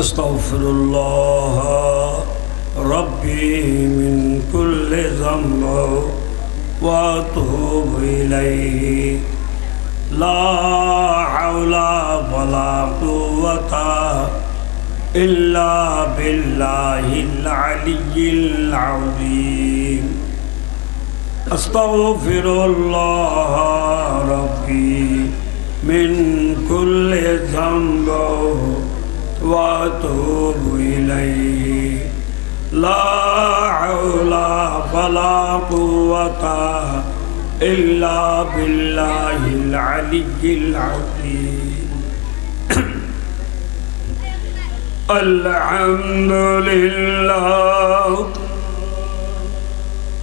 أستغفر الله ربي من كل ذنب وأتوب إليه لا حول ولا قوة إلا بالله العلي العظيم أستغفر الله ربي من كل ذنب وأتوب إليه لا حول ولا قوة إلا بالله العلي العظيم الحمد لله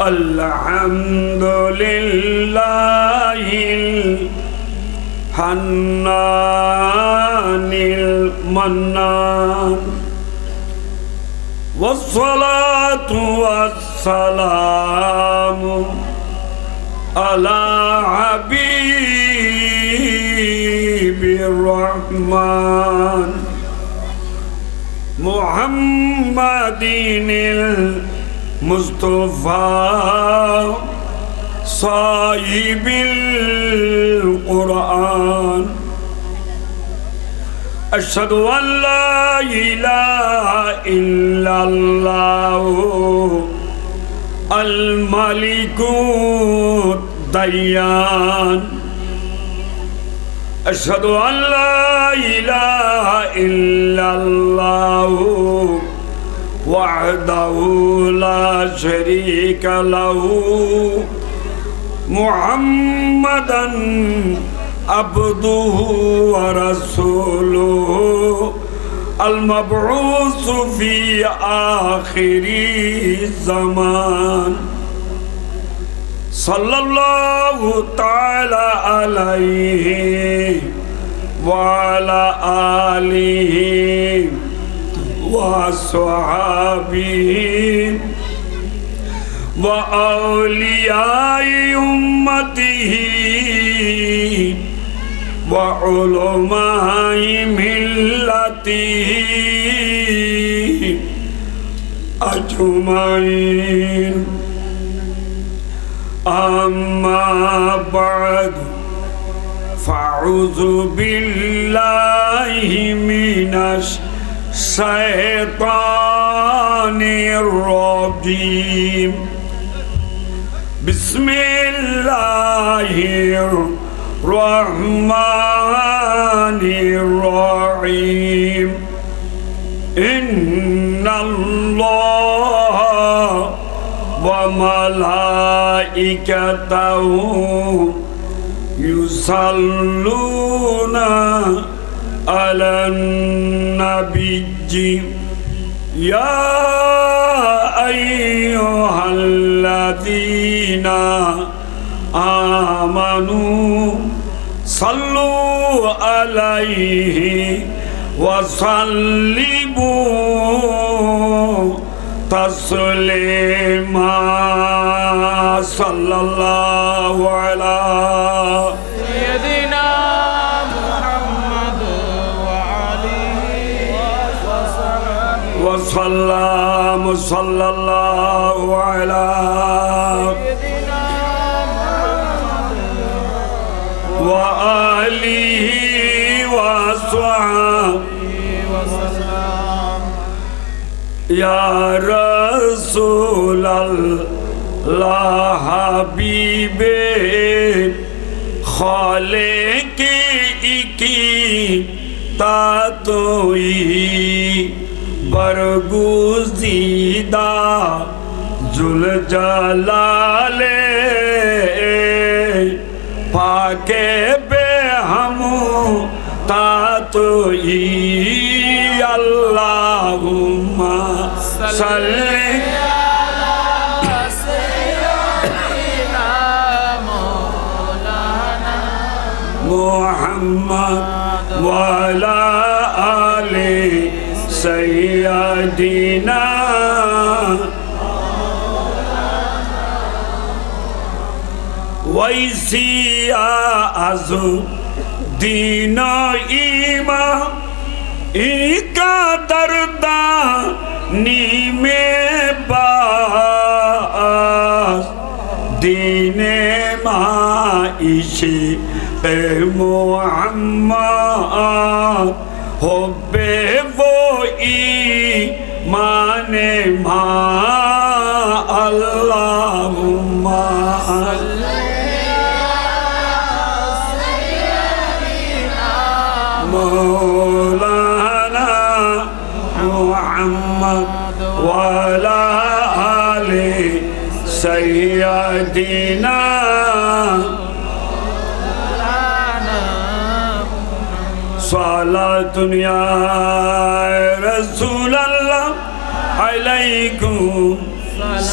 الحمد لله الحنان المنان والصلاة والسلام على حبيب الرحمن محمد المصطفى صاحب القرآن أشهد أن لا إله إلا الله الملك الديان أشهد أن لا إله إلا الله وحده لا شريك له محمدا عبده ورسوله المبعوث في آخر الزمان صلى الله تعالى عليه وعلى آله وصحابه وأولياء أمته وعلماء ملته أجمعين أما بعد فأعوذ بالله من الشيطان الرجيم بسم الله الرحمن الرحيم إن الله وملائكته يصلون على النبي يا أيها الذين آمنوا صلوا عليه وسلموا تسليما صلى الله على سيدنا محمد وعليه وسلم صلى الله على وآله وصحبه يا رسول الله حبيبي خالق کی تاتوئی برگزیدہ ذوالجلال پاکے بے ہم تاتوئی اللہم صلی محمد وعلى آل سيدنا ویسی از دین ایمان ای کا در নিমে বাস দিনে মাইশে মোহাম্মদ হবে বই মানে মা আল্লাহুম্মা মৌলানা মুহাম্মদ ওয়ালা আলি সাইয়্যিদিনা সালাতুন ইয়া রাসূলাল্লাহ আলাইকুম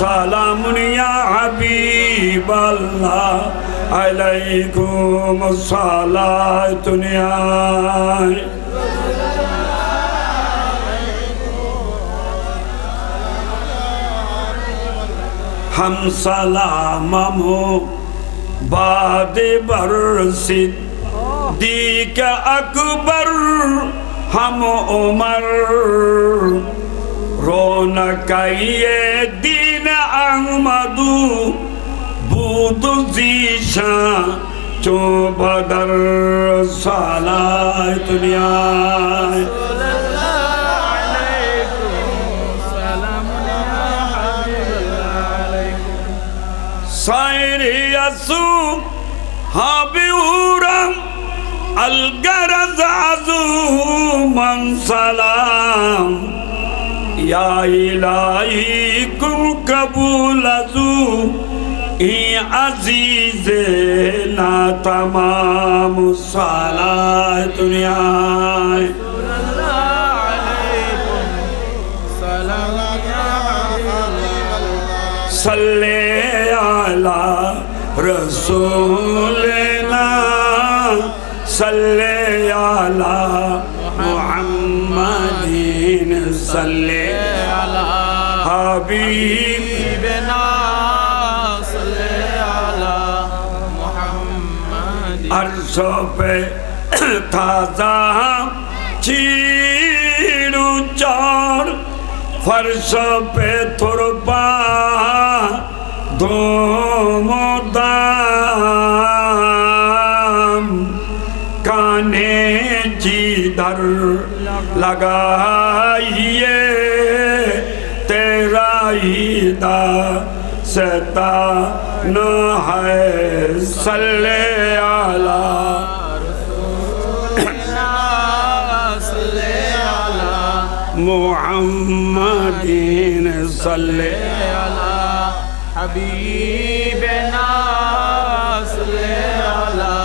সালামুন ইয়া হাবিবাল্লাহ আলাইকুম সালাতুন ইয়া हम सलामो बादे बरसिद दीक अकबर हम उमर रौनक ये दीन अहमदू बूद जीशा चो बदर सालाय दुनिया सायरे असू हाबिउरम अलगरज आजू मन सलाम या इलाही कुम कबूल अजू ई अजीज ना तमाम सालाह दुनिया सल्ले अला रसूलना सल्ले अला मुहम्मदिन सल्ले अला हबीबना सल्ले अला मुहम्मद अर्श पे ताजा चीरू चार फर्श पे तुरबा धूमधाम काने जिधर लगाइए तेरा ईदा सता न है सल्ले अला मुहम्मदिन सल्ले अला हबीबना सल्ले अला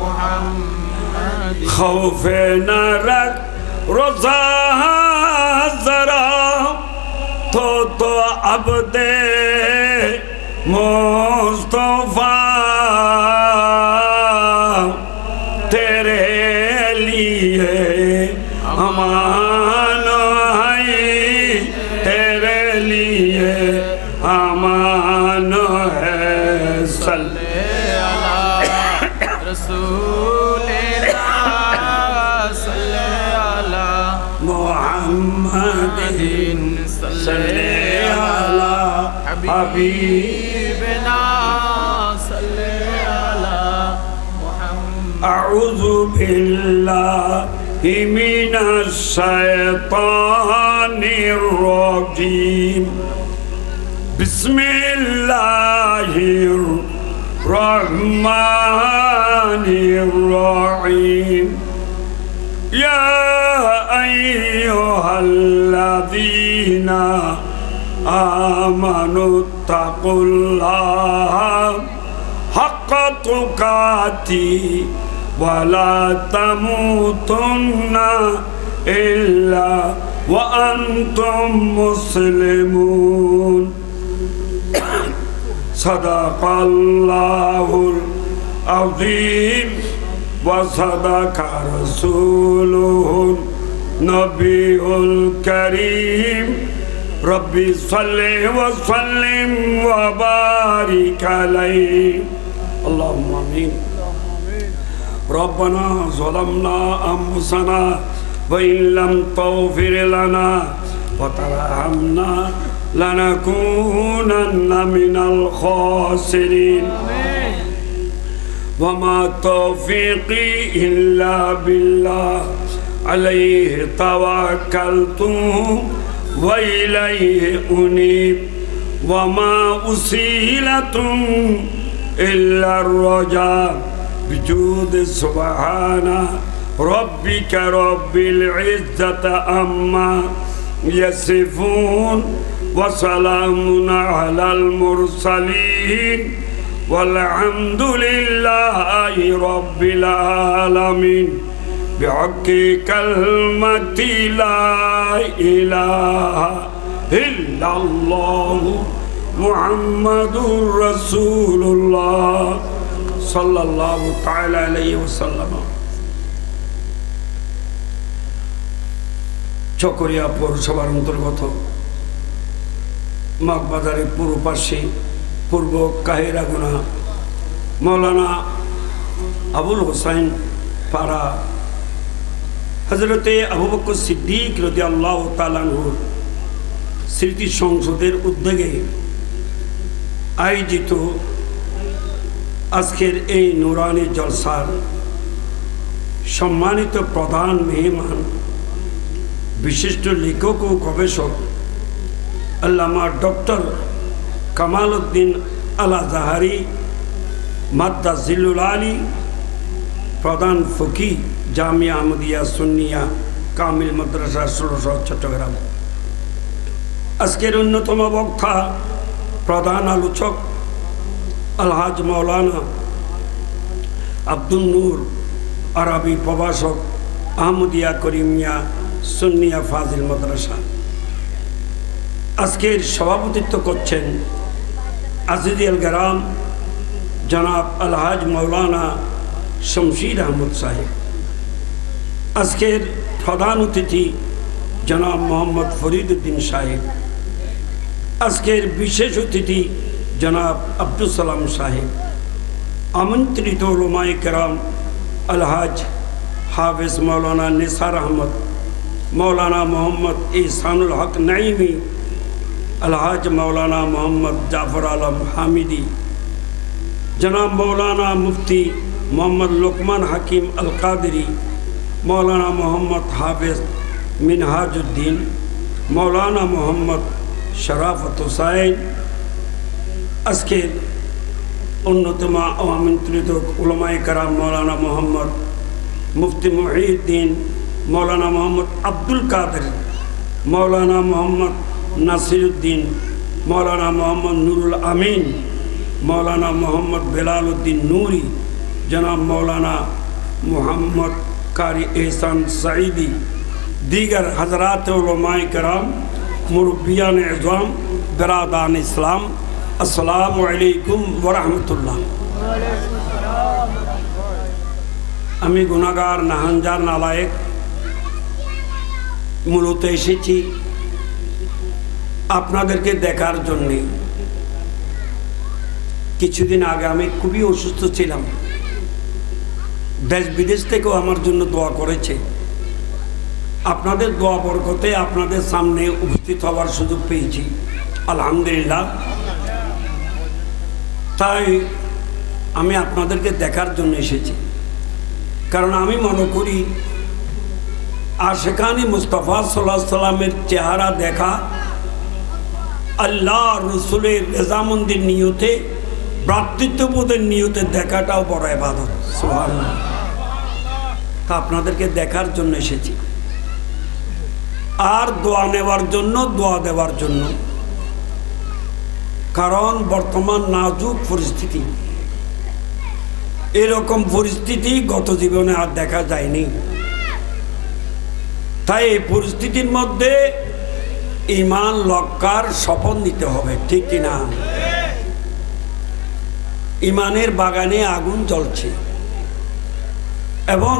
मुहम्मद खौफे नरक रोज़ा ज़रा तो अब्दे मुस्तफ़ा तेरे लिए अमान है तेरे लिए अमान है सल्ले अला रसूलिना सल्ले अला मुहम्मदिन सल्ले अला हबीबना सल्ले अला मुहम्मद अऊज़ु बिल्लाहि मिनश शैतानिर रजीम बिस्मिल्लाहिर रहमानिर रहीम या अय्युहल्लज़ीना आमनु तक़ुल्लाह हक़्क़ तुक़ाती वला तमूतुन्ना इल्ला व अंतुम मुस्लिमून सदक़ल्लाहुल अज़ीम व सदक़ रसूलुहुन नबीउल करीम रब्बि सल्लि व सल्लिम व बारिक अलैहि अल्लाहुम्मा आमीन रब्बना ज़लमना अनफुसना व इन लम तग़फिर लना وترحمنا لنكونن من الخاسرين وما توفيقي إلا بالله عليه توكلت وإليه أنيب وما وسيلة إلا الرجاء بجود سبحان ربك رب العزة عما يصفون وسلام على المرسلين والحمد لله رب العالمين بحق كلمة لا إله إلا الله محمد رسول الله صلى الله تعالى عليه وسلم চকরিয়া পৌরসভার অন্তর্গত মাগবাজারের পূর্ব পাশে পূর্ব কাহিরাগুনা মৌলানা আবুল হোসাইন পাড়া হজরতে আবু বকর সিদ্দিক রাদিয়াল্লাহু তাআলা আনহুর স্মৃতি সংসদের উদ্যোগে আয়োজিত আজকের এই নুরানি জলসার সম্মানিত প্রধান মেহমান বিশিষ্ট লেখক ও গবেষক আল্লামা ডক্টর কামাল উদ্দিন আল আজহারি মাদ্দাজিলুল আলী প্রধান ফকি জামিয়া আহমদিয়া সুন্নিয়া কামিল মাদ্রাসা ষোড়শ চট্টগ্রাম আজকের অন্যতম বক্তা প্রধান আলোচক আলহাজ মৌলানা আব্দুল নূর আরবি প্রভাষক আহমদিয়া করিমিয়া সুন্নিয়া ফাজিল মাদ্রাসা আজকের সভাপতিত্ব করছেন আজিজিয়াল গরাম জনাব আলহাজ মৌলানা শমশির আহমদ সাহেব আজকের প্রধান অতিথি জনাব মোহাম্মদ ফরিদ উদ্দিন সাহেব আজকের বিশেষ অতিথি জনাব আব্দুল সালাম সাহেব আমন্ত্রিত উলামায়ে কেরাম আলহাজ হাফেজ মৌলানা নিসার আহমদ মৌলানা মোহাম্মদ ইহসানুল হক নাইমি আলহাজ মৌলানা মোহাম্মদ জাফর আলম হামিদি জনাব মৌলানা মুফতি মোহাম্মদ লোকমান হাকিম আল কাদরি মৌলানা মোহাম্মদ হাফেজ মিনহাজউদ্দিন মৌলানা মোহাম্মদ শরাফত হুসাইন আজকের অন্যতম আমন্ত্রিত উলামায়ে কেরাম মৌলানা মোহাম্মদ মুফতি মুহিউদ্দিন মৌলানা মোহাম্মদ আব্দুল কাদের মৌলানা মোহাম্মদ নাসিরুদ্দিন মৌলানা মোহাম্মদ নুরুল আমিন মৌলানা মোহাম্মদ বেলাল উদ্দিন নুরি জনাব মৌলানা মোহাম্মদ কারি এহসান সাঈদি दीगर हजरात उलमाए कराम मुरब्बियान इज़ाम बरादान इस्लाम अस्सलामु अलैकुम व रहमतुल्लाह আমি গুনাহগার নাহানজার নালায়েক মূলত এসেছি আপনাদেরকে দেখার জন্যে কিছুদিন আগে আমি খুবই অসুস্থ ছিলাম দেশ বিদেশ থেকেও আমার জন্য দোয়া করেছে আপনাদের দোয়া বরকতে আপনাদের সামনে উপস্থিত হওয়ার সুযোগ পেয়েছি আলহামদুলিল্লাহ তাই আমি আপনাদেরকে দেখার জন্য এসেছি কারণ আমি মনে করি আশিকানি মুস্তাফা সাল্লাল্লাহু আলাইহি সাল্লামের চেহারা দেখা আল্লাহ রসুলের রেজামন্দির নিয়তে ভ্রাতৃত্ববোধের নিয়তে দেখাটাও বড় ইবাদত সুবহানাল্লাহ তা আপনাদেরকে দেখার জন্য এসেছি আর দোয়া নেওয়ার জন্য দোয়া দেওয়ার জন্য কারণ বর্তমান নাজুক পরিস্থিতি এরকম পরিস্থিতি গত জীবনে আর দেখা যায়নি তাই এই পরিস্থিতির মধ্যে ঈমান রক্ষার শপথ নিতে হবে ঠিক কিনা ঈমানের বাগানে আগুন জ্বলছে এবং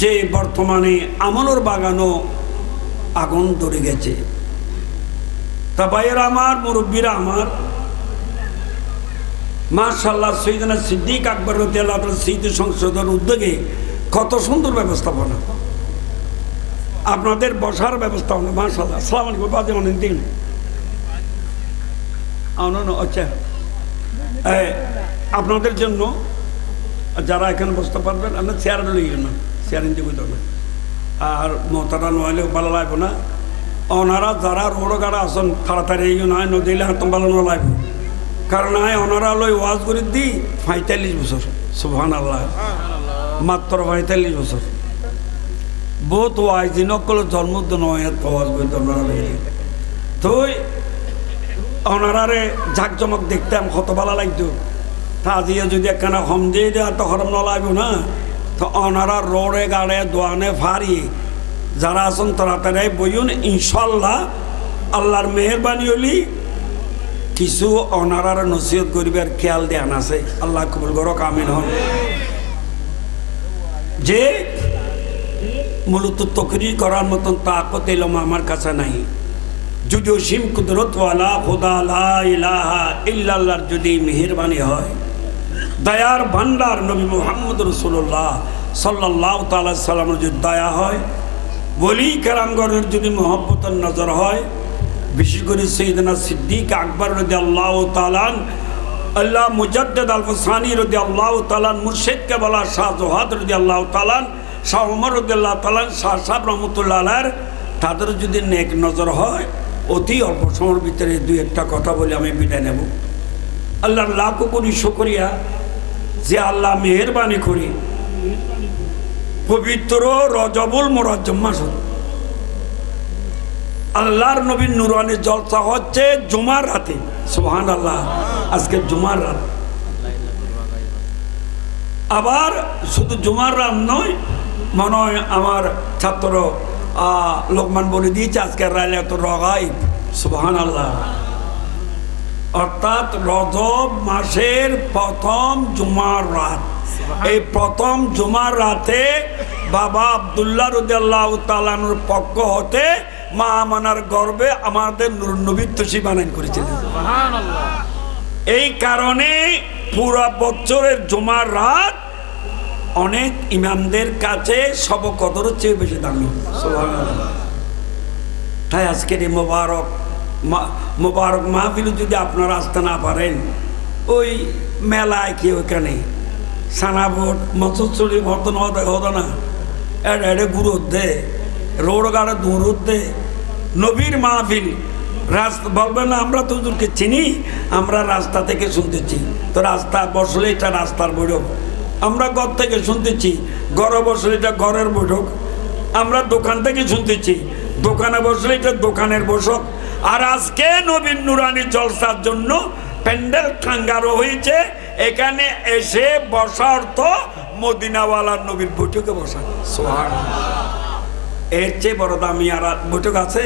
যে বর্তমানে আমলের বাগানও আগুন ধরে গেছে তা ভাইয়েরা আমার মুরব্বীরা আমার মাশাআল্লাহ সৈয়দনা সিদ্দিক আকবর রাদিয়াল্লাহু তাআলা স্মৃতি সংসদের উদ্যোগে কত সুন্দর ব্যবস্থাপনা আপনাদের বসার ব্যবস্থা হলো মাশাআল্লাহ। আসসালামু আলাইকুম বাজে অনেক দিন আচ্ছা আপনাদের জন্য যারা এখানে বসতে পারবেন আমরা চেয়ার লইয়ে না চেয়ার ইঞ্জি বুঝতে না আর মতারা নইলেও ভালো লাগবে না ওনারা যারা রোড গাড়া আসেন তাড়াতাড়ি নয় নদীলে হাত ভালো না লাগবে কারণ ওনারা লই ওয়াজ করে দিই ৪৫ বছর সুবহানাল্লাহ মাত্র ৪৫ বছর বহুত ওয়াইজ নকল জন্মদিন নয় ওয়াজ করতে ওনারা তো ওনারারে ঝাঁকজমক দেখতাম কত ভালো লাগতো তা দিয়ে যদি একখানা হম দিয়ে দেওয়া তো হরম না লাগবে না তো ওনারা রোডে গাড়ে দোয়ানে ফারি যারা আছেন তাড়াতাড়ি বইন ইনশাল্লাহ আল্লাহর মেহরবানি হলি কিছু ওনারার নসিহত করিবার খেয়াল দেন আছে আল্লাহ কবুল করো আমিন হন যে মূলত তকরি করার মতন তাকত এলম আমার কাছে নাই যদি অসীম কুদরতওয়ালা খোদা লা ইলাহা ইল্লাল্লাহর যদি মেহেরবানি হয় দয়ার ভান্ডার নবী মুহাম্মদ রাসূলুল্লাহ সাল্লাল্লাহু তাআলা সাল্লামের যদি দয়া হয় বলি কেরামগণের যদি মহব্বতের নজর হয় বিশেষ করে সৈয়দনা সিদ্দিক আকবর রাদিয়াল্লাহু তাআলা আল্লাহ মুজাদ্দিদ আল ফুসানি রাদিয়াল্লাহু তাআলা মুর্শিদকে বলা শাহ জোহাদ রাদিয়াল্লাহু তাআলা শাহ ওমর রাদিয়াল্লাহু তাআলা শাহ সাহেব রহমতুল্লাহ আলাইহির তাদের যদি নেক নজর হয় অতি অল্প সময়ের ভিতরে দুই একটা কথা বলে আমি বিদায় নেব আল্লাহর লাখ কোটি শুকরিয়া যে আল্লাহ মেহেরবানি করে পবিত্র রজবুল মুরাজ্জম মাস আল্লাহর নবীর নুরানি জলসা হচ্ছে জুমার রাতে সুবহানাল্লাহ আজকে জুমার রাত আবার শুধু জুমার রাত নয় মনে হয় আমার ছাত্র লোকমান বলে দিয়েছে আজকের লাইলাতুল রগাইব সুবহানাল্লাহ অর্থাৎ রজব মাসের প্রথম জুমার রাত এই প্রথম জুমার রাতে বাবা আব্দুল্লাহ রাদিয়াল্লাহু তাআলার পক্ষ হতে মা আমানার গর্বে আমাদের নূর নবী তসি বানান করেছিলেন সুবহানাল্লাহ এই কারণে পুরো বছরের জুমার রাত অনেক ইমামদের কাছে সব কদরের চেয়ে বেশি দামি সুবহানাল্লাহ তাই আজকের এই মোবারক মাহফিল যদি আপনারা আসতে না পারেন ওই মেলায় কি ওইখানে সানাবোট মৎস্যচুরি মতন হতো না এড়ে গুরুত দে রোড গাড়ে দূরত দে নবীর মাহফিল রাস্তা বলবেন না আমরা তো হুজুরকে চিনি আমরা রাস্তা থেকে শুনতেছি তো রাস্তা বসলে এটা রাস্তার বৈঠক আমরা ঘর থেকে শুনতেছি ঘরে বসলে এটা ঘরের বৈঠক আমরা দোকান থেকে শুনতেছি দোকানে বসলে এটা দোকানের বসক আর আজকে নবীর নুরানি জলসার জন্য প্যান্ডেল টাঙ্গারও হয়েছে এখানে এসে বসা অর্থ মদিনাওয়ালার নবীর বৈঠকে বসা সুবহানাল্লাহ এর চেয়ে বড় দামি আর বৈঠক আছে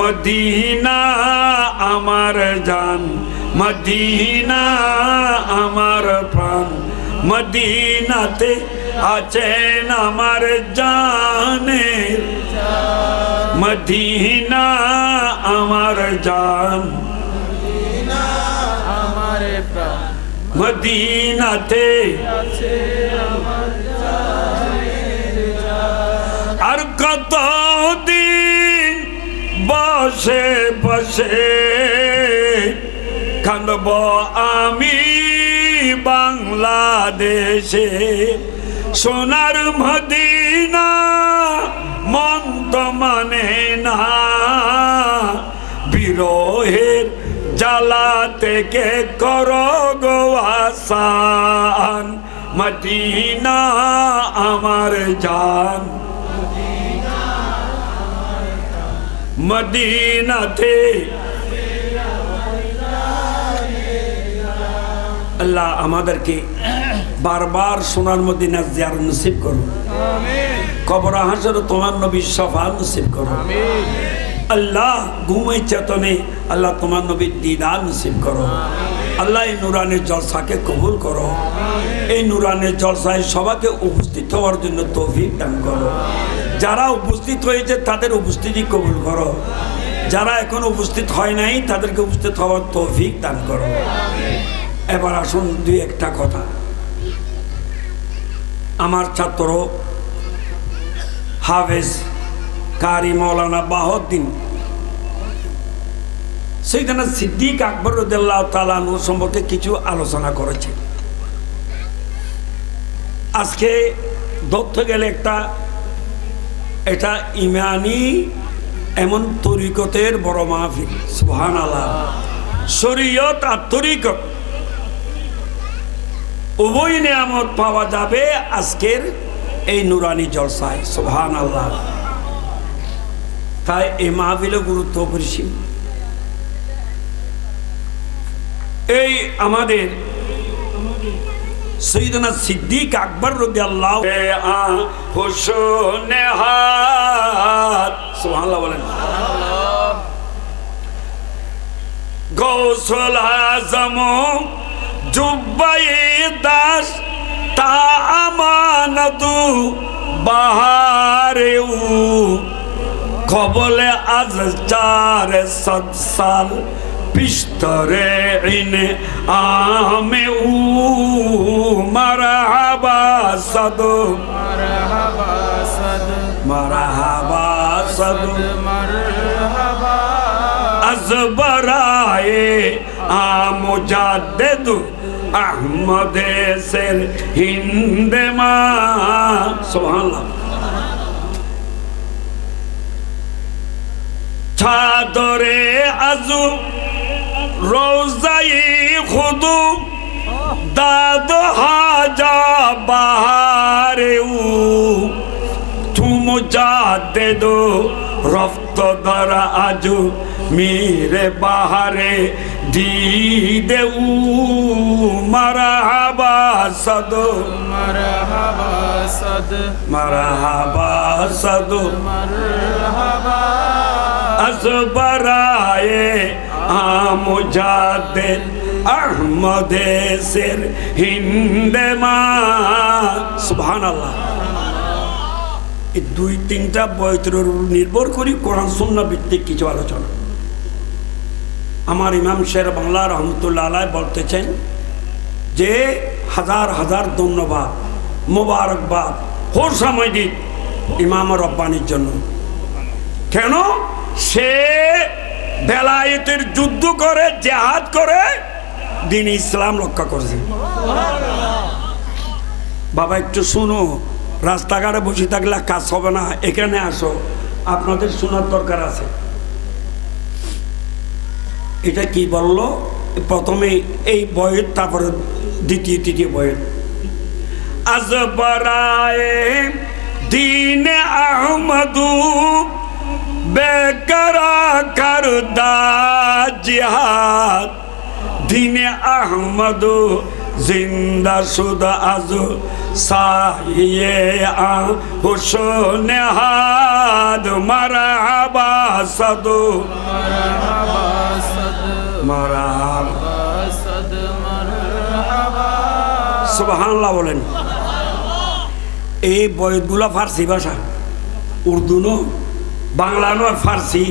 মদিনা আমার জান মদিনা আমার প্রাণ মদিনাতে আছেন আমার জানের মদিনা আমার জান আমার প্রাণ মদিনাতে আছে আমার আর কত দিন বসে বসে কাঁদব আমি বাংলাদেশে সোনার মদিনা মন তো মানে না বিরহের জ্বালা থেকে করো গো আসান মদিনা আমার জান মদিনাতে আল্লাহ আমাদেরকে বারবার সোনার মদিনা জিয়ারত নসিব করো কবর হাসরে তোমার নবীর শাফাত নসিব করো আল্লাহ ঘুমে চেতনে আল্লাহ তোমার নবীর দিদার নসিব করো আল্লাহ এই নুরানের জলসাকে কবুল করো এই নুরানের জলসায় সবাইকে উপস্থিত হওয়ার জন্য তৌফিক দান করো যারা উপস্থিত হয়েছে তাদের উপস্থিতি কবুল করো যারা এখন উপস্থিত হয় নাই তাদেরকে উপস্থিত হওয়ার তৌফিক দান করো এবার আসুন দুই একটা কথা আমার ছাত্র হাফেজ কারি মৌলানা বাহাউদ্দিন সৈয়দনা সিদ্দিক আকবর রাদিয়াল্লাহু তাআলা আনহু সম্পর্কে কিছু আলোচনা করেছে। আজকে ধরতে গেলে এটা ইমানি এমন তরিকতের বড় মাহফিল। সুবহানাল্লাহ। শরীয়ত আর তরিকত উভয় নিয়ামত পাওয়া যাবে আজকের এই নুরানি জলসায়। সুবহানাল্লাহ। তাই এই মাহফিলের গুরুত্ব অপরিসীম। এই আমাদের সৈয়দনা সিদ্দিক আকবর রাদিয়াল্লাহু হুসনে হাত সুবহানাল্লাহ বলেন। গৌসুল আজম জুব্বাই দাস তা আমানতু বাহারেউ কবলে আজ 400 সাল পিস্তরে ইনে আমে উ মারহাবা সদ মারহাবা সদ মারহাবা সদ মারহাবা আজবরায়ে আমুজাদ্দিদ আহমদ সের হিন্দে মা সুবহানাল্লাহ। চাদরে আজু রোজাই খুদু দাদ হাজা বাহারেউ তুম যাতে দো রফত ধরা আজু মেরে বাহারে দিদেউ মারহাবা সদ মারহাবা সদ মারহাবা সদ মারহাবা আসবরায়ে আমুজাদ্দিদ আহমদ সের হিন্দে মা সুবহানাল্লাহ। এই 2-3টা বয়তের নির্ভর করি কোরআন সুন্নাহ ভিত্তিক কিছু আলোচনা। আমার ইমাম শের বাংলা রহমতুল্লাহ আলাইহি বলতেছেন যে হাজার হাজার ধন্যবাদ মোবারকবাদ হোসামাইদি ইমাম রব্বানির জন্য। কেন? সে বেলায়েতের যুদ্ধ করে জিহাদ করে দ্বীন ইসলাম রক্ষা করেছে। বাবা একটু শুনো, রাস্তাঘাটে বসে থাকলে কাজ হবে না, এখানে আসো, আপনাদের শোনার দরকার আছে। এটা কি বললো প্রথমে এই বইয়ের, তারপরে দ্বিতীয় তৃতীয় বইয়ের। আজবরায়ে দ্বীন আহমদু বেকরা করদা জিহাদ দ্বীনে আহমদু জিন্দা শুদা আজু সাহিয়ে হুসনে হাদ মারহাবা সদু মারহাবা সদ মারহাবা সদ মারহাবা সুবহানাল্লাহ বলেন। এই বইগুলো ফার্সি ভাষা, উর্দু নয়, বাংলা নয়, ফার্সি।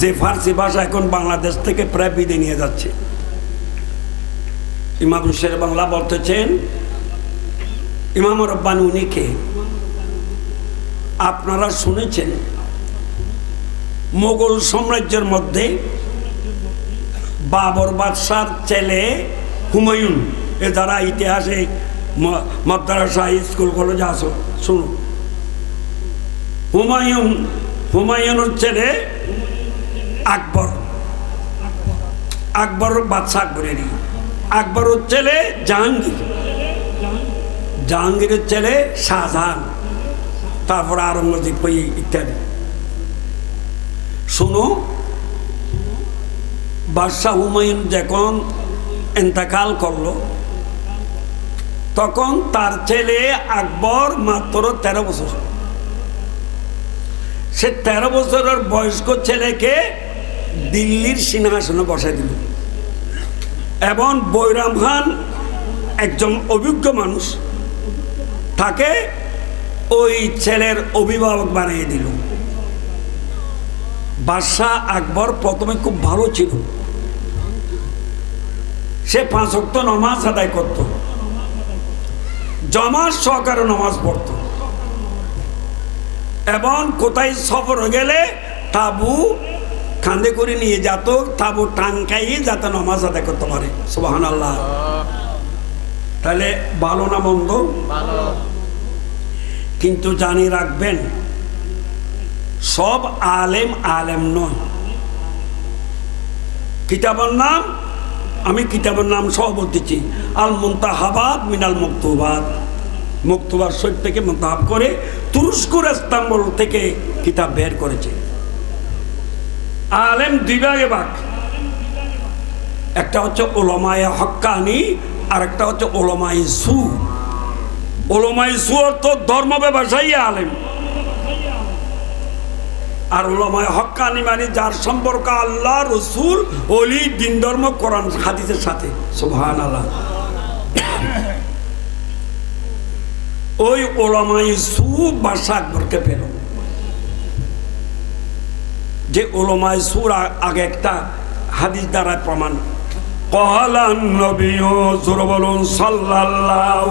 যে ফার্সি ভাষা এখন বাংলাদেশ থেকে প্রায় বিদায় নিয়ে যাচ্ছে। ইমাম শের বাংলা বলতেছেন, ইমাম রব্বানি উনি কে? আপনারা শুনেছেন মোগল সাম্রাজ্যের মধ্যে বাবর বাদশার ছেলে হুমায়ুন। এ যারা ইতিহাসে মাদ্রাসা স্কুল কলেজে আসো শুনো, হুমায়ুনের ছেলে আকবর, আকবর বাদশাহ আকবরেরই, আকবরের ছেলে জাহাঙ্গীর, জাহাঙ্গীরের ছেলে শাহজাহান, তারপর আওরঙ্গজেব ইত্যাদি। শুনো, বাদশাহ হুমায়ুন যখন ইন্তেকাল করলো তখন তার ছেলে আকবর মাত্র 13 বছর। সে 13 বছরের বয়স্ক ছেলেকে দিল্লির সিংহাসনে বসাই দিল এবং বৈরাম খান একজন অভিজ্ঞ মানুষ, তাকে ওই ছেলের অভিভাবক বানিয়ে দিল। বাদশাহ আকবর প্রথমে খুব ভালো ছিল, সে 5 ওয়াক্ত নামাজ আদায় করত, জামাত সহকারে নামাজ পড়ত। এবং কোথায় সফর গেলে তাবু কাঁধে করে নিয়ে যেত, তাবু টাঙ্কাই যাতে নামাজ আদায় করতে পারে। সুবহানাল্লাহ। তাহলে ভালো না মন্দ? ভালো। কিন্তু জানি রাখবেন, সব আলেম আলেম নয়। কিতাবের নাম, আমি কিতাবের নাম সহ বলতেছি, আল মুনতাহাবাত মিনাল মকতুবাত। মকতুবাত শরীফ থেকে মুনতাহাব করে তুরস্কের ইস্তাম্বুল থেকে কিতাব বের করেছে। আলেম দুই ভাগে ভাগ, একটা হচ্ছে উলামায়ে হক্কানি, আর একটা হচ্ছে উলামায়ে সু। উলামায়ে সু অর্থ ধর্ম ব্যবসায়ী আলেম, আর উলামায়ে হক্কানি মানে যার সম্পর্ক আল্লাহ, রসুল, ওলি, দিন ধর্ম, কোরআন হাদিসের সাথে। সুবহানাল্লাহ। ওই উলামায়ে সু বাদশা আকবরকে পেল। যে উলামায়ে সুর আগে একটা হাদিস দ্বারা প্রমাণ। قال النبي صلى الله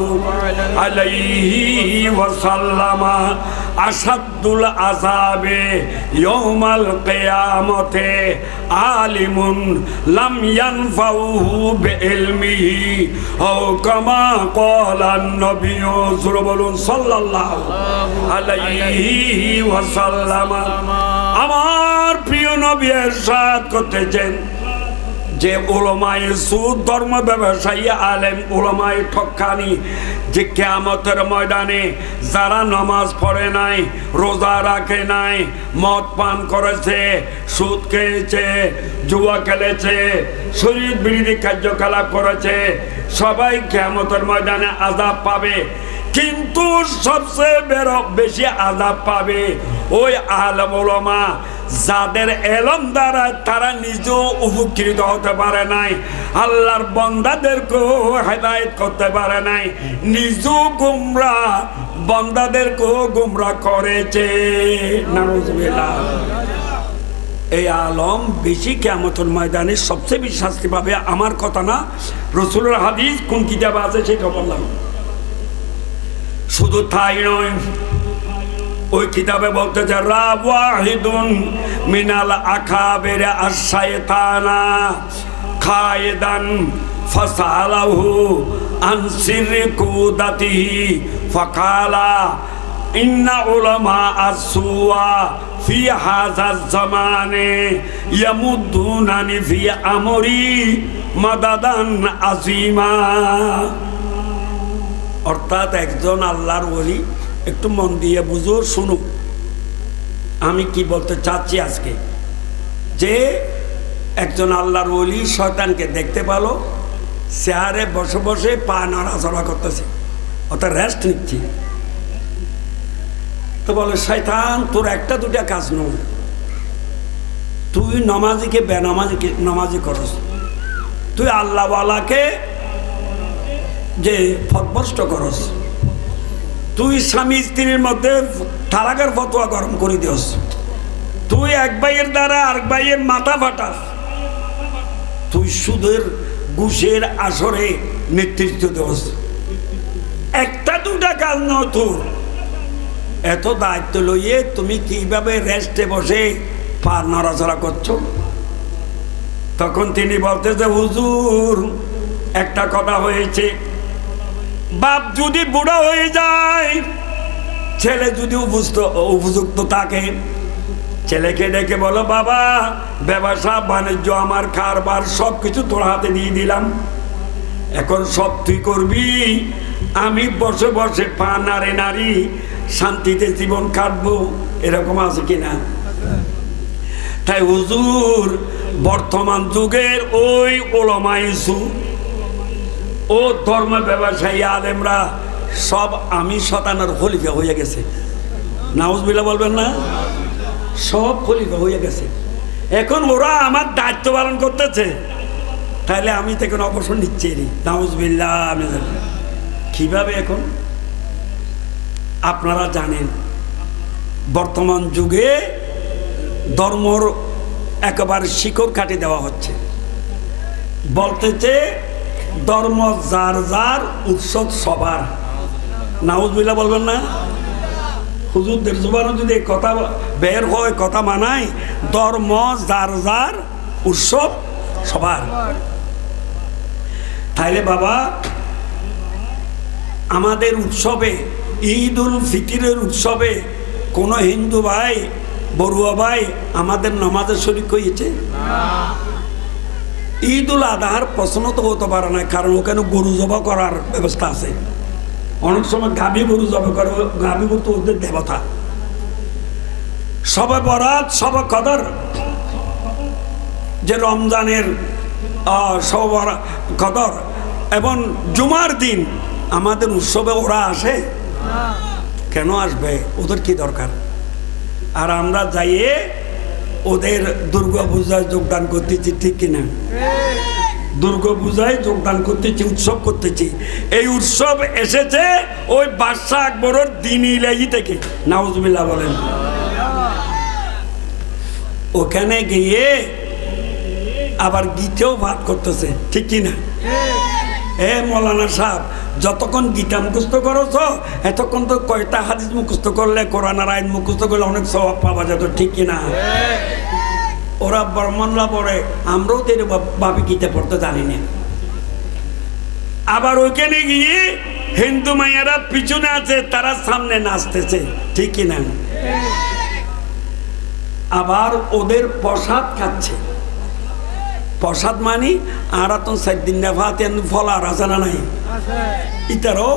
عليه وسلم أشد العذاب يوم القيامة عالم لم ينفعه بعلمه أو كما قال النبي صلى الله عليه وسلم আমার প্রিয় নবী ইরশাদ করতেছেন যে উলামায়ে সুদ ধর্ম ব্যবসায়ী আলেম, উলামায়ে ঠক্কানি, যে কিয়ামতের ময়দানে যারা নামাজ পড়ে নাই, রোজা রাখে নাই, মদ পান করেছে, সুদ খেয়েছে, জুয়া খেলেছে, শরীর বিরোধী কার্যকলাপ করেছে, সবাই কিয়ামতের ময়দানে আযাব পাবে। কিন্তু সবচেয়ে বেশি আযাব পাবে ওই আলেম উলামা যাদের এলম দ্বারা তারা নিজেও উপকৃত হতে পারে নাই, আল্লাহর বান্দাদেরকেও হেদায়েত করতে পারে নাই, নিজেও গুমরাহ, বান্দাদেরকেও গুমরাহ করেছে। নাউজুবিল্লাহ। এই আলম বেশি কিয়ামতের ময়দানে সবচেয়ে বেশি শাস্তি পাবে। আমার কথা না, রাসূলের হাদিস কোন কিতাবে আছে সেটা বললাম। শুধু তাই নয়, ওই কিতাবে বলতেছে রাওয়াহিদুন মিনাল আকাবির আশ-শায়তানা খায়দান ফাসালাহু আন সিররি কুদাতিহি ফাকালা ইন্না উলামা আস-সুওয়া ফি হাযাজ জামানে ইয়ামুদ্দুনানি ফি আমরি মাদাদান আযীমা। অর্থাৎ একজন আল্লাহর ওলি, একটু মন দিয়ে বুঝো, শুনো আমি কি বলতে চাচ্ছি আজকে। যে একজন আল্লাহর ওলি শয়তানকে দেখতে পেলো, চেয়ারে বসে বসে পা নাড়াচড়া করতেছে, অর্থাৎ রেস্ট নিচ্ছি। তো বলে, শয়তান তোর একটা দুটা কাজ নয়, তুই নমাজিকে বেনামাজিকে নমাজি করস, তুই আল্লাহওয়ালাকে যে ফতভ্রষ্ট করস, তুই স্বামী স্ত্রীর মধ্যে তালাকের ফতোয়া গরম করে দিস, তুই এক ভাইয়ের দ্বারা আরেক ভাইয়ের মাথা ফাটাস, তুই সুদের ঘুষের আসরে নেতৃত্ব দিস। একটা দুটা কাজ নয় তোর, এত দায়িত্ব লইয়ে তুমি কিভাবে রেস্টে বসে পা নড়াচড়া করছো? তখন তিনি বলতেছে, হুজুর একটা কথা হয়েছে, বাপ যদি বুড়া হয়ে যায়, ছেলে যদি উপযুক্ত থাকে, ছেলেকে ডেকে বলো, বাবা ব্যবসা বাণিজ্য আমার কারবার সব কিছু তোর হাতে দিয়ে দিলাম, এখন সব তুই করবি, আমি বসে বসে পা নাড়ে নাড়ি শান্তিতে জীবন কাটবো। এরকম আছে কিনা? তাই হুজুর বর্তমান যুগের ওই উলামায়ে সু ও ধর্ম ব্যবসায়ী আলেমরা সব আমি শতানের খলিফা হয়ে গেছে। নাউজুবিল্লাহ বলবেন না? সব খলিফা হয়ে গেছে। এখন ওরা আমার দায়িত্ব পালন করতেছে, তাহলে আমি তো এখন অবসর নিচ্ছি। নাউজুবিল্লাহ। আমি কিভাবে এখন আপনারা জানেন, বর্তমান যুগে ধর্মর একেবারে শিকড় কাটি দেওয়া হচ্ছে। বলতেছে ধর্ম যার যার, উৎসব সবার। নাউজুবিল্লাহ বলবেন না? হুজুরদের জবানও যদি এই কথা বের হয়, কথা মানায়, ধর্ম যার যার, উৎসব সবার। তাইলে বাবা আমাদের উৎসবে, ঈদ উল ফিতরের উৎসবে কোনো হিন্দু ভাই, বড়ুয়া ভাই আমাদের নামাজে শরীক হয়েছে? ঈদ উল আজহার প্রশ্ন তো হতে পারে না, কারণ ওখানে গরু জবা করার ব্যবস্থা আছে। অনেক সময় গাভী গরু জবা করে, গাভী গরু তো ওদের দেবতা। সবে বরাত, সবে কদর, যে রমজানের সবে কদর এবং জুমার দিন আমাদের উৎসবে ওরা আসে কেন? আসবে, ওদের কি দরকার? আর আমরা যাইয়ে ওদের দুর্গা পূজায় যোগদান করতেছি, ঠিক কিনা? দুর্গা পূজায় যোগদান করতেছি, উৎসব করতেছি। এই উৎসব এসেছে ওই বাদশাহ আকবরের দিন ইলাহি থেকে, নাউজুবিল্লাহ বলেন। ওখানে গিয়ে আবার গীতেও ভাত করতেছে, ঠিক কিনা? মৌলানা সাহেব, যতক্ষণ গীতা মুখস্থ করছ এতক্ষণ তো কয়টা হাদিস মুখস্থ করলে, কোরআন আর আইন মুখস্থ করলে অনেক স্বভাব পাওয়া যেত, ঠিক কিনা? ওরা ব্রাহ্মণরা পড়ে, আমরাও তো ভাবে গীতা পড়তে জানি না। আবার ওইখানে গিয়ে হিন্দু মাইয়ারা পিছনে আছে, তারা সামনে নাচতেছে, ঠিক কিনা? আবার ওদের প্রসাদ খাচ্ছে। প্রসাদ মানি আর তো 4 দিন ফলার আছে না নাই? ইতারও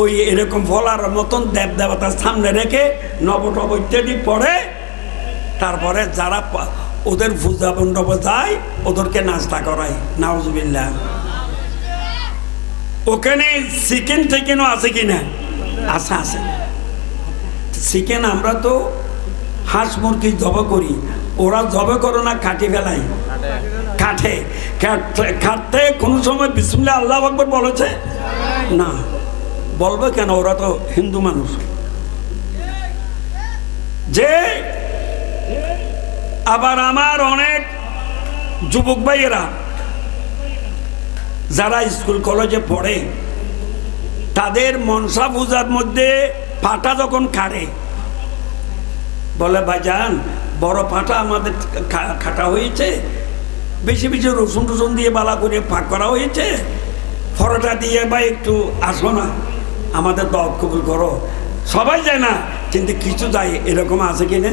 ওই এরকম ফলার মতন দেব দেবতার সামনে রেখে নবটব ইত্যাদি পড়ে, তারপরে যারা ওদের পূজা মণ্ডপে যায় ওদেরকে নাস্তা করায়, নাউজুবিল্লাহ। ওখানে চিকেন টিকেনও আছে কিনা? আছে, আছে চিকেন। আমরা তো হাঁস মুরগি জবা করি, ওরা জবে করো না, কাটি ফেলাই, কাটে। কাটতে কোনো সময় বিসমিল্লাহ আল্লাহু আকবার বলেছে না? বলবে কেন? ওরা তো হিন্দু মানুষ। যে আবার আমার অনেক যুবক ভাইয়েরা যারা স্কুল কলেজে পড়ে, তাদের মনসা পূজার মধ্যে পাটা যখন কাটে, বলে ভাইজান বড় পাটা আমাদের কাটা হয়েছে, বেশি বেশি রসুন টসুন দিয়ে বালা করে পাক করা হয়েছে, ফরোটা দিয়ে বা একটু আসো না, আমাদের দাওয়াত কবুল করো। সবাই যায় না, কিন্তু কিছু যায়, এরকম আছে কিনা?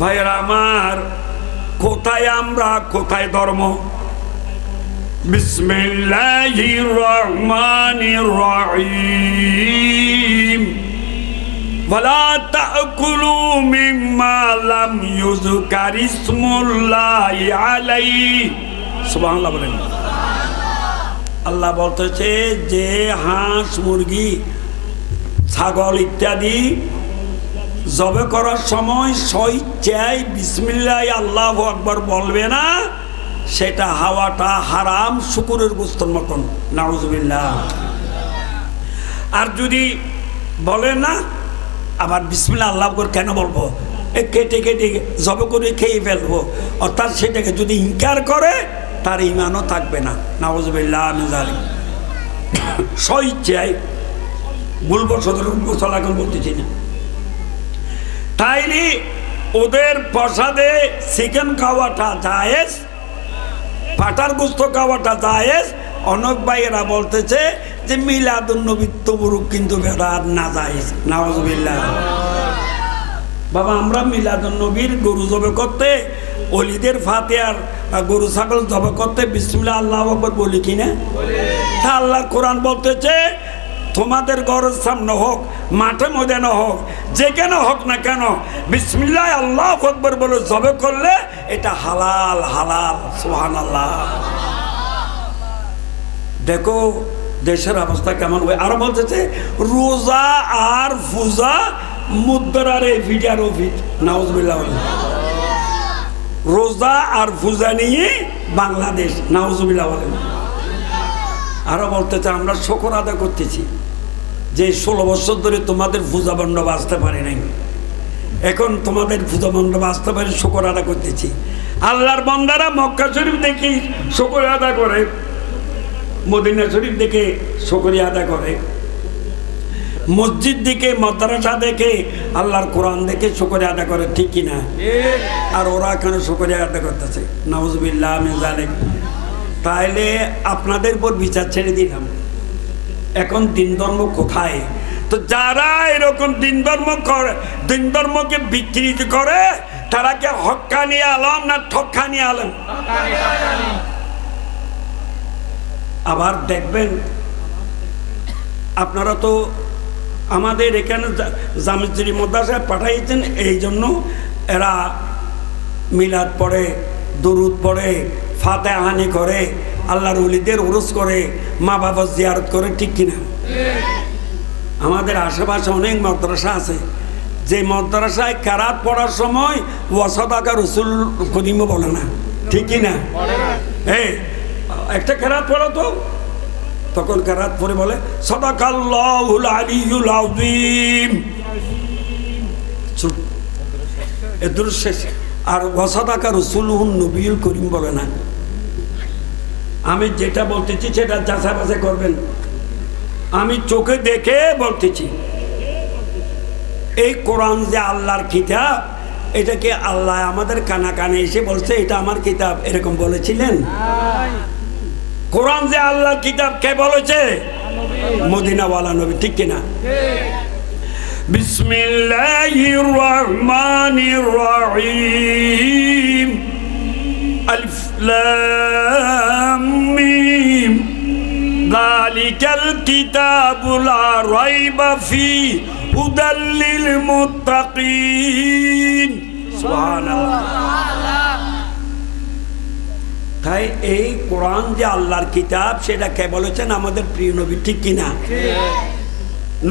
ভাইয়েরা আমার, কোথায় আমরা, কোথায় ধর্ম? বিসমিল্লাহির রহমানির রহিম। ওয়ালা তাকুলু মিম্মা লাম ইউযকার ইসমুল্লাহি আলাইহি। সুবহানাল্লাহ বলেন। আল্লাহ বলতেছে যে হাঁস মুরগি ছাগল ইত্যাদি জবে করার সময় স্বেচ্ছায় বিসমিল্লাহ আল্লাহু আকবার বলবে না, সেটা হাওয়াটা হারাম, শুকুরের গোস্তের মতন, নাউজুবিল্লাহ। আর যদি বলে না, আবার বিসমিল্লাহ আল্লাহু আকবার কেন বলবো, কেটে কেটে জবে করে খেয়ে ফেলবো, অর্থাৎ সেটাকে যদি ইনকার করে তার ঈমানও থাকবে না, নাউজুবিল্লাহ মিন যালিক। স্বেচ্ছায় বলবো, সদর গোসল এখন বলতেছি না। তাইলে ওদের প্রসাদে চিকেন খাওয়াটা জায়েজ, পাটার গোস্ত খাওয়াটা জায়েজ। অনেক ভাইয়েরা বলতেছে যে মিলাদুন নবী তবরুক কিন্তু বেদাত না জায়েজ, নাউজুবিল্লাহ। বাবা আমরা মিলাদুন নবীর গরু জবে করতে, অলিদের ফাতিহার গরু ছাগল জবে করতে বিসমিল্লাহ আল্লাহু আকবার বলি কিনা? তা আল্লাহ কোরআন বলতেছে তোমাদের ঘরের সামনে হোক, মাঠে ময়দানে হোক, যেখানে হোক না কেন বিসমিল্লাহ আল্লাহু আকবার বলে জবে করলে এটা হালাল, হালাল। সুবহানাল্লাহ। দেখো দেশের অবস্থা কেমন হয়। আরো বলতেছে রোজা আর পূজা মুদ্রার এই ভিড আর ভিড, নাউজুবিল্লাহ। রোজা আর পূজা নিয়ে বাংলাদেশ, নাউজুবিল্লাহ বলেন। আরো বলতেছে আমরা শুকর আদায় করতেছি যে 16 বছর ধরে তোমাদের পূজা মণ্ডপ আসতে পারে নাই, এখন তোমাদের পূজা মণ্ডপ আসতে পারে, শুকর আদায় করতেছি। আল্লাহর বান্দারা মক্কা শরীফ দেখি শুকর আদায় করে, মদিনা শরীফ দেখে শুকরিয়া আদায় করে, মসজিদ দিকে, মাদ্রাসা দেখে, আল্লাহর কোরআন দেখে শুকরিয়া আদায় করে, ঠিক কিনা? আর ওরা এখানে শুকরিয়া আদায় করতেছে, নাউজুবিল্লাহ মিন যালিক। তাইলে আপনাদের উপর বিচার ছেড়ে দিলাম, এখন দিন ধর্ম কোথায়? তো যারা এরকম দিন ধর্মকে বিকৃত করে, তারা কি হক্কানি আলম না ঠক্কানি আলম? আবার দেখবেন, আপনারা তো আমাদের এখানে জামিস্ত্রি মাদ্রাসায় পাঠাইছেন, এই জন্য এরা মিলাদ পড়ে, দরুদ পড়ে, ফাতেহানি করে, আল্লাহর ওলিদের উরুস করে, মা বাবা জিয়ারত করে, ঠিক কিনা? আমাদের আশেপাশে অনেক মাদ্রাসা আছে, যে মাদ্রাসায় কেরাত পড়ার সময় ওয়াসাদাকা রসুল করিমও বলে না, ঠিক কিনা? একটা কেরাত পড়ো তো, তখন কেরাত পড়ে বলে সাদাকাল্লাহুল আলিয়্যুল আযীম, চুপ, এদুর শেষ। আর ওয়াসাদাকা রাসূলুহুন নবিয়ুল করিম বলে না। আমি যেটা বলতেছি সেটা যাচাই বাছাই করবেন, আমি চোখে দেখে বলতেছি। এই কোরআন যে আল্লাহর কিতাব, এটাকে আল্লাহ আমাদের কানে কানে এসে বলছে এটা আমার কিতাব, এরকম বলেছিলেন? কোরআন যে আল্লাহর কিতাব কে বলেছে? মদিনাওয়ালা নবী, ঠিক কিনা? বিসমিল্লাহির রহমানির রহিম, আলিফ লাম মিম, যালিকাল কিতাবু লা রাইবা ফীহি হুদাল লিল মুত্তাকিন। সুবহানাল্লাহ। তাই এই কোরআন যে আল্লাহর কিতাব, সেটা কে বলেছেন? আমাদের প্রিয় নবী, ঠিক কিনা?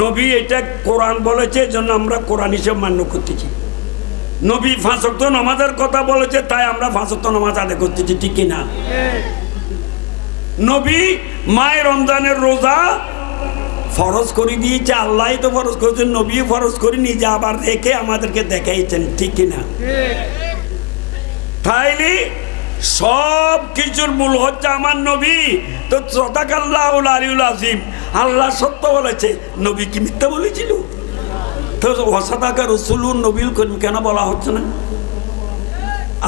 নবী এটা কোরআন বলেছে, জন্য আমরা কোরআন হিসেবে মান্য করতেছি। নবী 5 ওয়াক্ত নামাজের কথা বলেছে, তাই আমরা 5 ওয়াক্ত নামাজ আদায় করতেছি, ঠিক কিনা? নবী মায়ের রমজানের রোজা ফরজ করে দিয়েছে, আল্লাহ তো ফরজ করেছেন, নবী ফরজ করে নিজে আবার রেখে আমাদেরকে দেখাইছেন, ঠিক কিনা? তাইলে সব কিছুর মূল হচ্ছে আমার নবী। তো সাদাকাল্লাহুল আলিয়্যুল আযীম, আল্লাহ সত্য বলেছে, নবী কি মিথ্যা বলেছিল? তো ওয়াসাদাকা রাসূলুন নবিয়ুল করিম কেন বলা হচ্ছে না?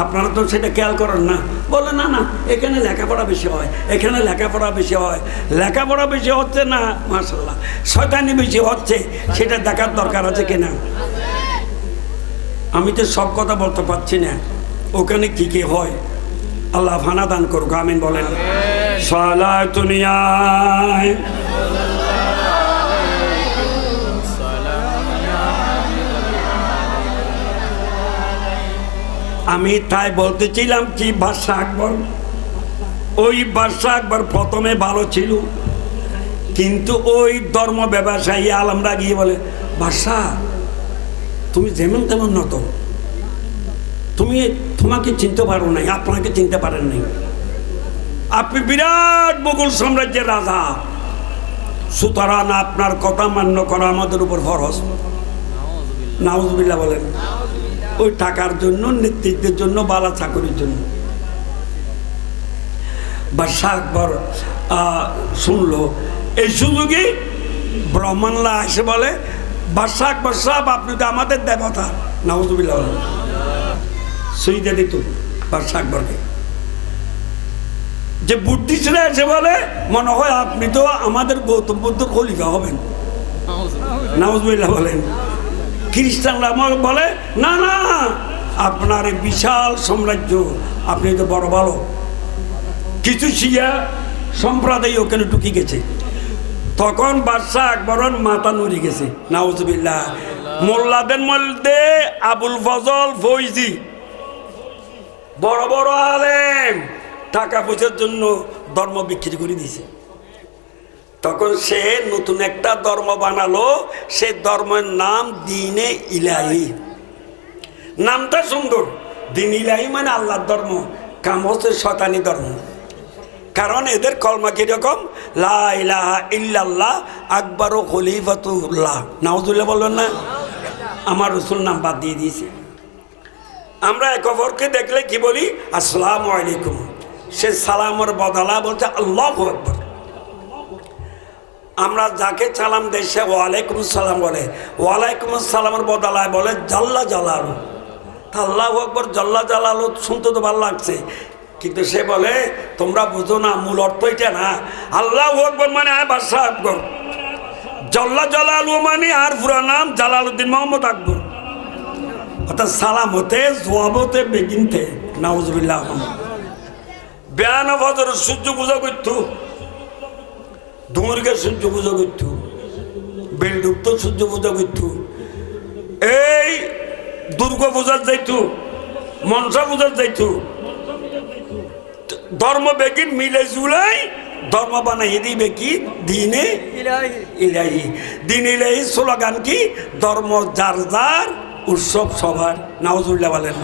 আপনারা তো সেটা খেয়াল করেন না, বলে না না এখানে লেখাপড়া বেশি হয়, এখানে লেখাপড়া বেশি হয়। লেখাপড়া বেশি হচ্ছে না, মাশাআল্লাহ, শয়তানি বেশি হচ্ছে, সেটা দেখার দরকার আছে কিনা? আমি তো সব কথা বলতে পারছি না, ওখানে কি কি হয়। আল্লাহ ফানা দান করুক, আমিন বলেন। সালাতুন ইয়া আমি তাই বলতেছিলাম কি, বাদশাহ আকবর, ওই বাদশাহ আকবর প্রথমে ভালো ছিল, কিন্তু ওই ধর্ম ব্যবসায়ী আলমরা গিয়ে বলে, বাদশাহ তুমি যেমন তেমন নত, তোমাকে চিনতে পারো নাই, আপনাকে চিনতে পারেন নাই, আপনি বিরাট মুঘল সাম্রাজ্যের রাজা, সুতরাং আপনার কথা মান্য করা আমাদের উপর ফরজ। নাউজুবিল্লাহ বলেন। ওই টাকার জন্য, নেতৃত্বের জন্য, বালা চাকরির জন্য বাদশাহ আকবর শুনলো। এই সুযোগে ব্রাহ্মণরা এসে বলে, বাদশাহ আকবর সাহেব আপনি তো আমাদের দেবতা। নাউজুবিল্লাহ বলেন। সুইদা দিত বাদশাহ আকবরকে। যে বুদ্ধিস্টরা এসে বলে, মনে হয় আপনি তো আমাদের গৌতম বুদ্ধর খলিফা হবেন। নাউজুবিল্লাহ বলেন। খ্রিস্টানরা বলে, না না, আপনার এই বিশাল সাম্রাজ্য, আপনি তো বড় ভালো। কিছু শিয়া সম্প্রদায় ওখানে ঢুকে গেছে, তখন বাদশাহ আকবরের মাথা নড়ে গেছে। নাউজুবিল্লাহ। মোল্লাদের মধ্যে আবুল ফজল ফৈজি, বড় বড় আলেম, টাকা পয়সার জন্য ধর্ম বিক্রি করে দিয়েছে। তখন সে নতুন একটা ধর্ম বানালো, সে ধর্মের নাম দ্বীনে ইলাহি। নামটা সুন্দর, দ্বীন ইলাহি মানে আল্লাহর ধর্ম, কাম হচ্ছে শয়তানি ধর্ম। কারণ এদের কলমা কিরকম, লা ইলাহা ইল্লাল্লাহ আকবারু খলিফাতুল্লাহ। নাউজুবিল্লাহ বলবেন না? আমার রাসূল নাম বাদ দিয়ে দিয়েছে। আমরা এক অপরকে দেখলে কি বলি, আসসালামু আলাইকুম, সে সালামের বদলা বলছে আল্লাহু আকবার। আমরা যাকে সালাম দেই সে ওয়ালাইকুম সালাম বলে, ওয়ালাইকুম আসসালামের বদলায় বলে জাল্লা জালালু। আল্লাহু আকবার, জাল্লা জালালু শুনতে তো ভালো লাগছে, কিন্তু সে বলে তোমরা বুঝো না, মূল অর্থ এটা না। আল্লাহু আকবার মানে বাদশাহ আকবর, জাল্লা জালালু মানে আর পুরা নাম জালালউদ্দিন মোহাম্মদ আকবর। অর্থাৎ সালাম হতে জবাব হতে বেগিনতে নাউজুবিল্লাহ। বেয়ান ফজর সূর্য পূজা করতো, ডুমুরকে সূর্য পূজা করতো, বেলডুপ্ত সূর্য পূজা করতো, এই দুর্গা পূজার যাইতো, মনসা পূজার যাইতো। ধর্ম বেগিন মিলে জুলাই ধর্ম বানাই দিবে কি দিনে ইলাহি। দিন ইলাহি স্লোগান কি? ধর্ম যার যার, উৎসব সবার। নাউজুবিল্লাহ বলেন।